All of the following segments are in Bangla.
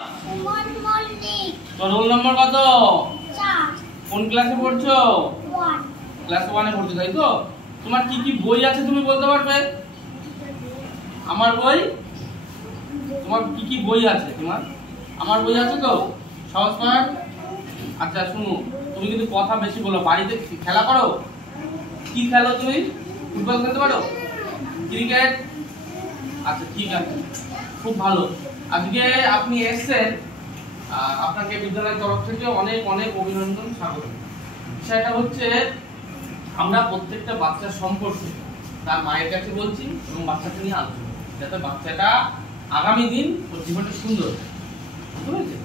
সুমন মল্লিক। তোর রোল নাম্বার কত? 4। কোন ক্লাসে পড়ছো? 1। ক্লাস 1 এ পড়ছো, তাই তো? তোমার কি কি বই আছে তুমি বলতে পারবে? আমার বই? তোমার কি কি বই আছে তোমার? আমার বই আছে তো? সহজ পাঠ। আচ্ছা শুনো, তুমি কিন্তু কথা বেশি বলো। বাড়িতে খেলা করো? কি খেলো তুমি? ফুটবল খেলতে পারো? ক্রিকেট? আচ্ছা ঠিক আছে, খুব ভালো। আজকে আপনি এসেছেন, আপনাকে বিদ্যালয়ের তরফ থেকে অনেক অনেক অভিনন্দন, স্বাগত। বিষয়টা হচ্ছে, আমরা প্রত্যেকটা বাচ্চার সম্পর্কে তার মায়ের কাছে বলছি এবং বাচ্চাকে নিয়ে আলোচনা যাতে বাচ্চাটা আগামী দিন ওর জীবনটা সুন্দর। বুঝতে পেরেছে?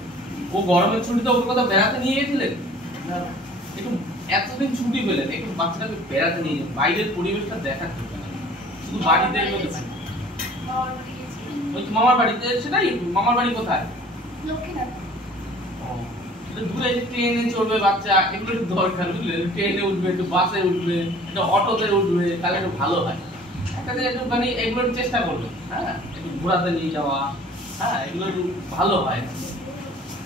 ও গরমের ছুটিতে ওকে কোথাও বেড়াতে নিয়ে গেছিলেন? একটু এতদিন ছুটি পেলেন, একটু বাচ্চাটাকে বেড়াতে নিয়ে যান, বাইরের পরিবেশটা দেখার জন্য। শুধু বাড়িতে ওই মামার বাড়িতে, সেটাই। মামার বাড়ি কোথায়? দূরে ট্রেনে চড়বে বাচ্চা, এগুলো একটু দরকার, বুঝলেন? ট্রেনে উঠবে, একটু বাসে উঠবে, একটু অটোতে উঠবে, তাহলে একটু ভালো হয়। একটা একটুখানি এগুলোর চেষ্টা করবে, হ্যাঁ, একটু ঘোরাতে নিয়ে যাওয়া, হ্যাঁ, এগুলো একটু ভালো হয়।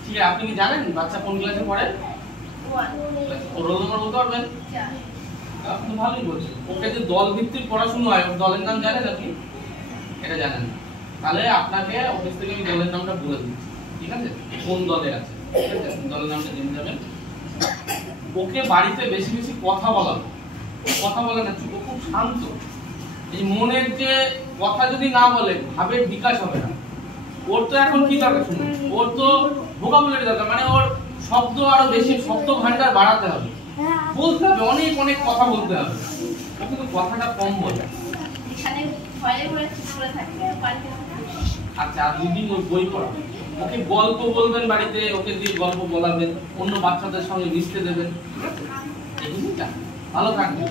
ঠিক আছে, আপনি কি জানেন বাচ্চা কোন ক্লাসে পড়ে? 1। ওর রোল নাম্বার বলতে পারবেন? আপনি ভালোই বলছেন। ওকে যে দল ভিত্তিক পড়াশোনা হয়, ওর দলের নাম জানেন আপনি? এটা জানেন না? তাহলে আপনাকে অফিস থেকে আমি দলের নামটা বলে দিচ্ছি, ঠিক আছে? কোন দলে আছে, ঠিক আছে? দলের নামটা জেনে যাবেন। ওকে বাড়িতে বেশি বেশি কথা বলানো। কথা বলে না, চুপ, খুব শান্ত। এই মনের যে কথা যদি না বলে, ভাবের বিকাশ হবে না। ওর তো এখন কি দরকার শুনুন, ওর তো ভোকাবুলারি দরকার, মানে ওর শব্দ আরো বেশি, শব্দ ভান্ডার বাড়াতে হবে, বলতে হবে, অনেক অনেক কথা বলতে হবে। ও কিন্তু কথাটা কম বলে। আচ্ছা, আর দুদিন ওর বই পড়াবেন, ওকে গল্প বলবেন বাড়িতে, ওকে দিয়ে গল্প বলাবেন, অন্য বাচ্চাদের সঙ্গে মিশতে দেবেন, ঠিক আছে? ভালো থাকবেন।